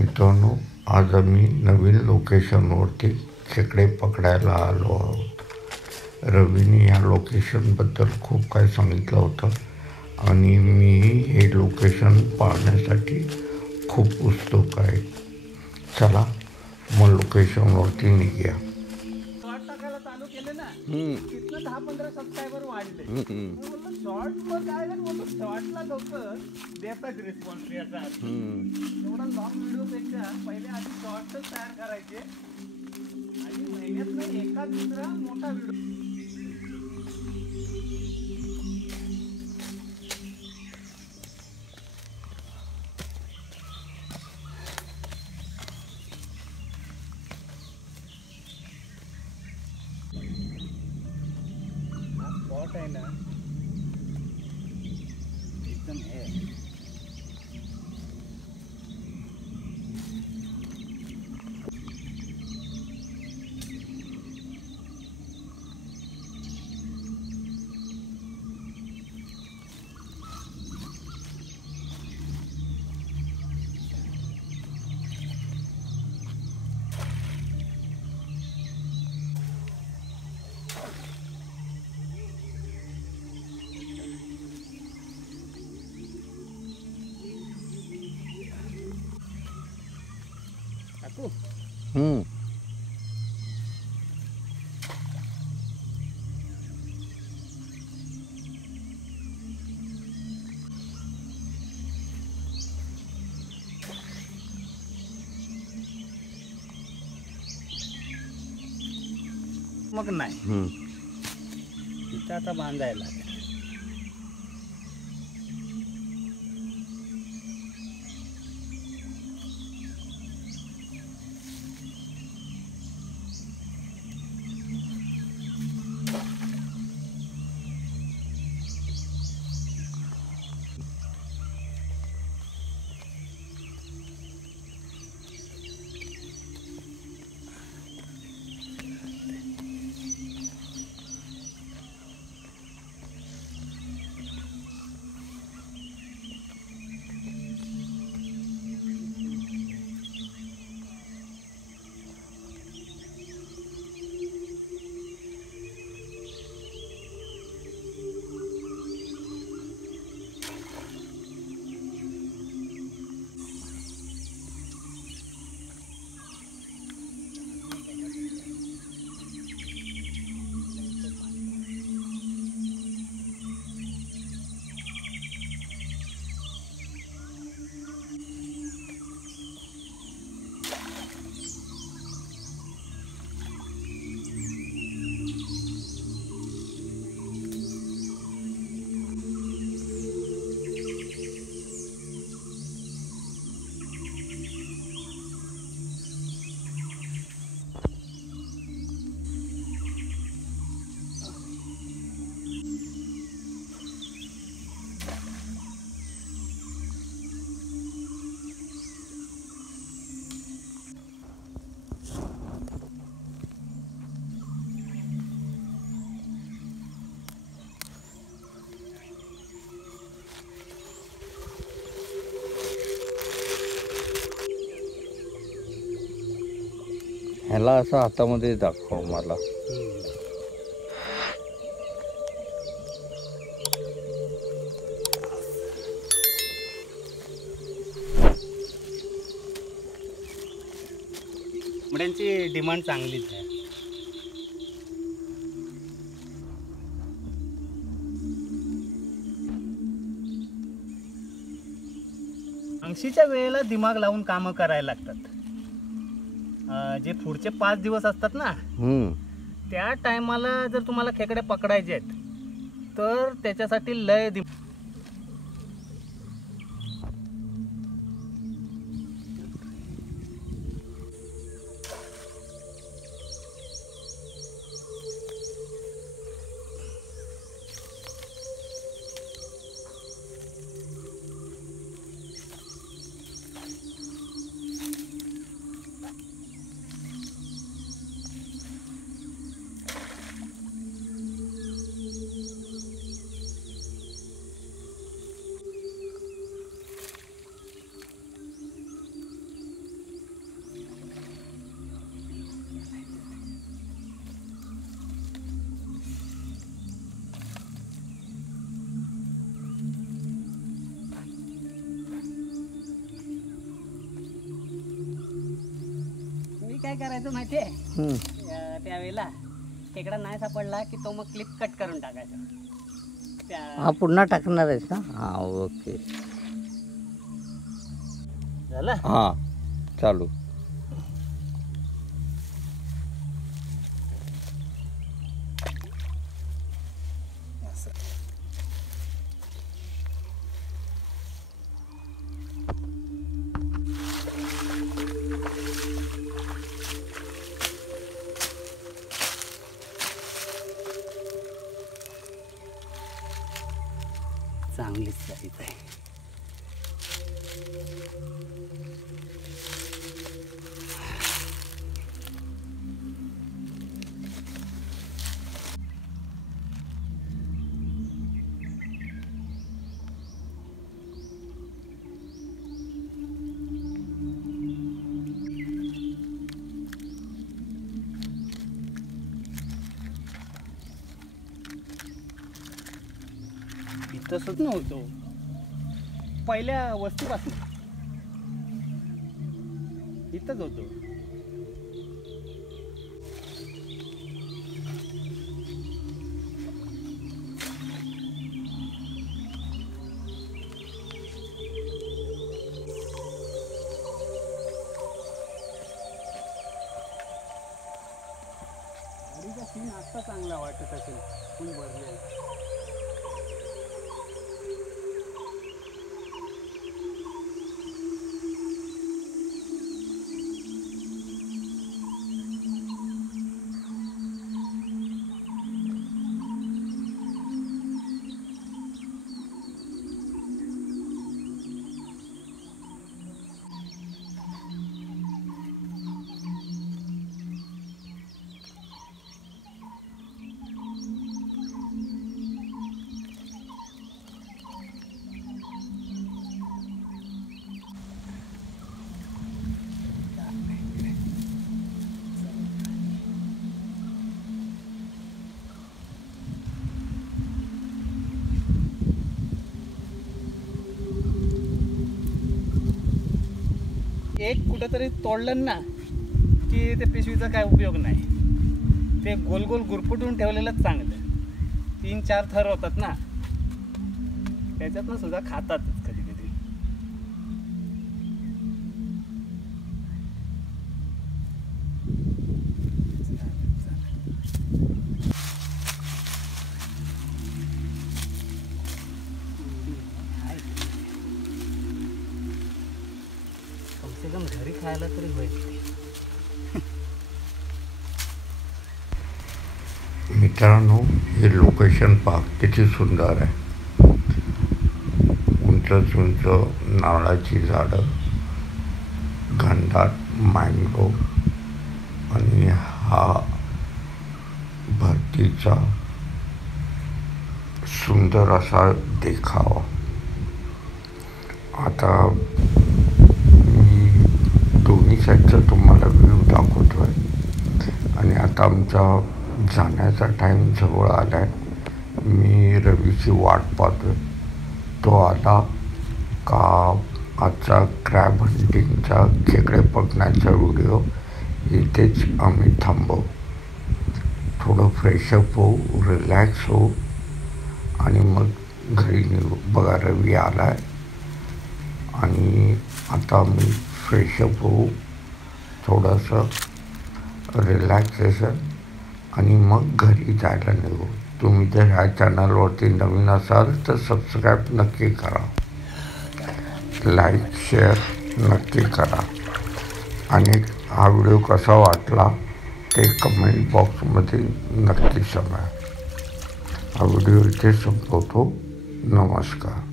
मित्रांनो, आज आम्ही नवीन लोकेशनवरती खेकडे पकडायला आलो आहोत. रवीने या लोकेशनबद्दल खूप काही सांगितलं होतं आणि मीही हे लोकेशन पाहण्यासाठी खूप उत्सुक आहे. चला मग लोकेशनवरती निघूया. शॉर्ट टाकायला चालू केले ना, तिथनं 10-15 सबस्क्रायबर वाढले. बोललो शॉर्ट वर काय झालं, बोललो शॉर्टला लोक देतात रिस्पॉन्स याचा. एवढा लॉंग व्हिडिओ पेक्षा पहिले आधी शॉर्टच तयार करायचे आणि महिन्यातनं एका दुसरा मोठा व्हिडिओ. स्पॉट आहे ना एकदम हे काकू. मग नाही तिथं आता बांधायला ह्याला असं हातामध्ये दाखव मला. कोंबड्यांची डिमांड चांगलीच आहे. ऐंशीच्या वेळेला दिमाग लावून कामं करायला लागतात. जे पुढचे 5 दिवस असतात ना, त्या टायमाला जर तुम्हाला खेकडे पकडायचे आहेत तर त्याच्यासाठी लय काय करायचं माहितीये त्यावेळेला खेकडा नाही सापडला की तो मग क्लिप कट करून टाकायचा त्या हा पुन्हा टाकणार आहेस ना? हा ओके. झालं. हा चालू. चांगलीच साईज आहे. तसंच नव्हतं पहिल्या वस्तीपासून इथंच होतो. गाडीचा सीन आत्ता चांगला वाटत असेल फुल भरलेला. एक कुठंतरी तोडलं ना की ते पिशवीचा काय उपयोग नाही. ते गोल गोल गुरफटून ठेवलेलंच चांगलं. 3-4 थर होतात ना त्याच्यातनं सुद्धा खातातच कधी कधी. कमसे कम घरी खायला तरी होईल. मित्रांनो, हे लोकेशन पहा किती सुंदर आहे. उंच उंच नारळाची झाडं, घनदाट मँगो आणि हा भरतीचा सुंदर असा देखावा. आता मी दोन्ही साईडचा तुम्हाला व्ह्यू दाखवतो आहे. आणि आता आमचा जाण्याचा टाईम जवळ आला आहे. मी रवीची वाट पाहतो. तो आला का आजचा क्रॅब हंटिंगचा खेकडे पकडण्याचा व्हिडिओ इथेच आम्ही थांबवू. थोडं फ्रेशअप होऊ, रिलॅक्स होऊ आणि मग घरी निघू. बघा रवी आला आहे आणि आता मी फ्रेशअप होऊ, थोडंसं रिलॅक्सेशन आणि मग घरी जायला निघू. तुम्ही जर ह्या चॅनलवरती नवीन असाल तर सबस्क्राईब नक्की करा, लाईक शेअर नक्की करा आणि हा व्हिडिओ कसा वाटला ते कमेंट बॉक्समध्ये नक्की सांगा. हा व्हिडिओ इथे संपवतो. नमस्कार.